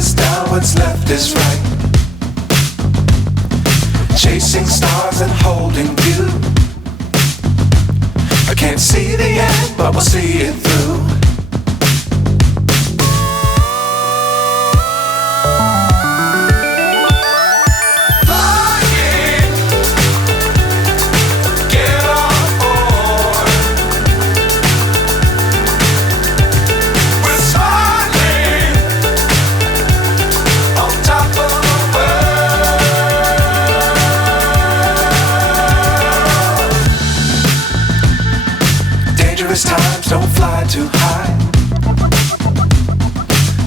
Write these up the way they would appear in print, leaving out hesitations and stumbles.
is down, what's left is right. Chasing stars and holding you. I can't see the end, but we'll see it through. Times don't fly too high.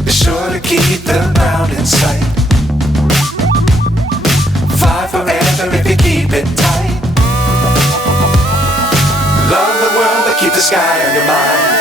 Be sure to keep the ground in sight. Fly forever if you keep it tight. Love the world but keep the sky on your mind.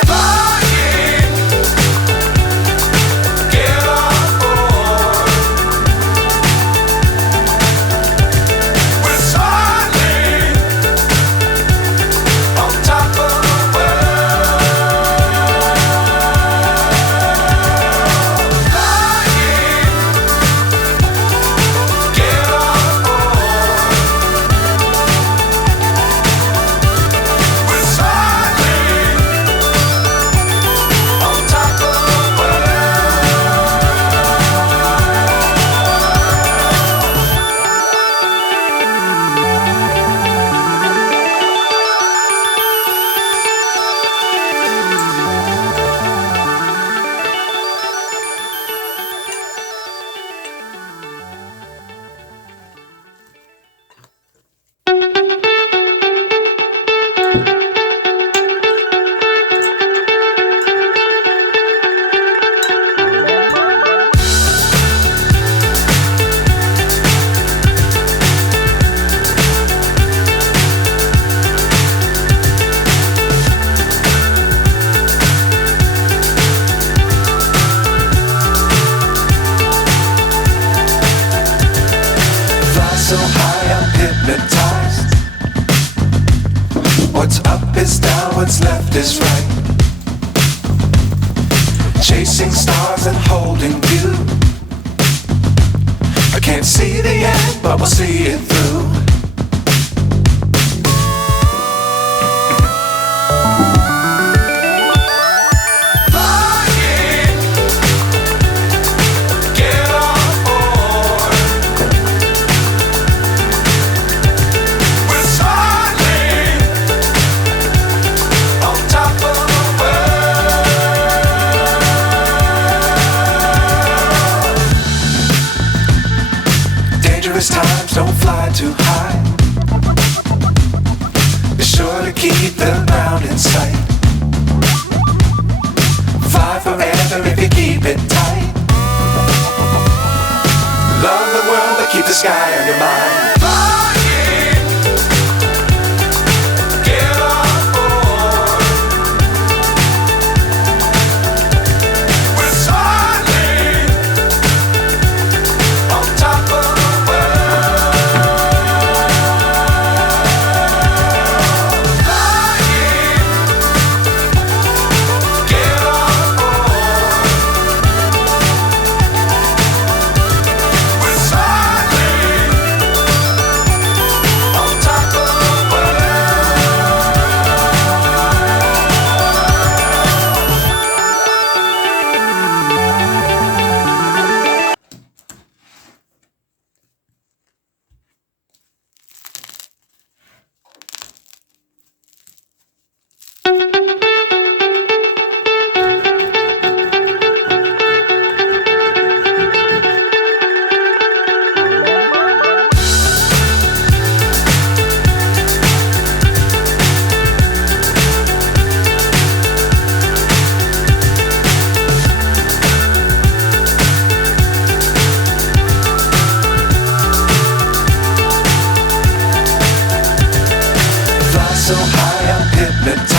So high I'm hypnotized. What's up is down, what's left is right. Chasing stars and holding you. I can't see the end, but we'll see it through. Times don't fly too high. Be sure to keep the ground in sight. Fly forever if you keep it tight. Love the world but keep the sky on your mind. So high I'm hypnotized.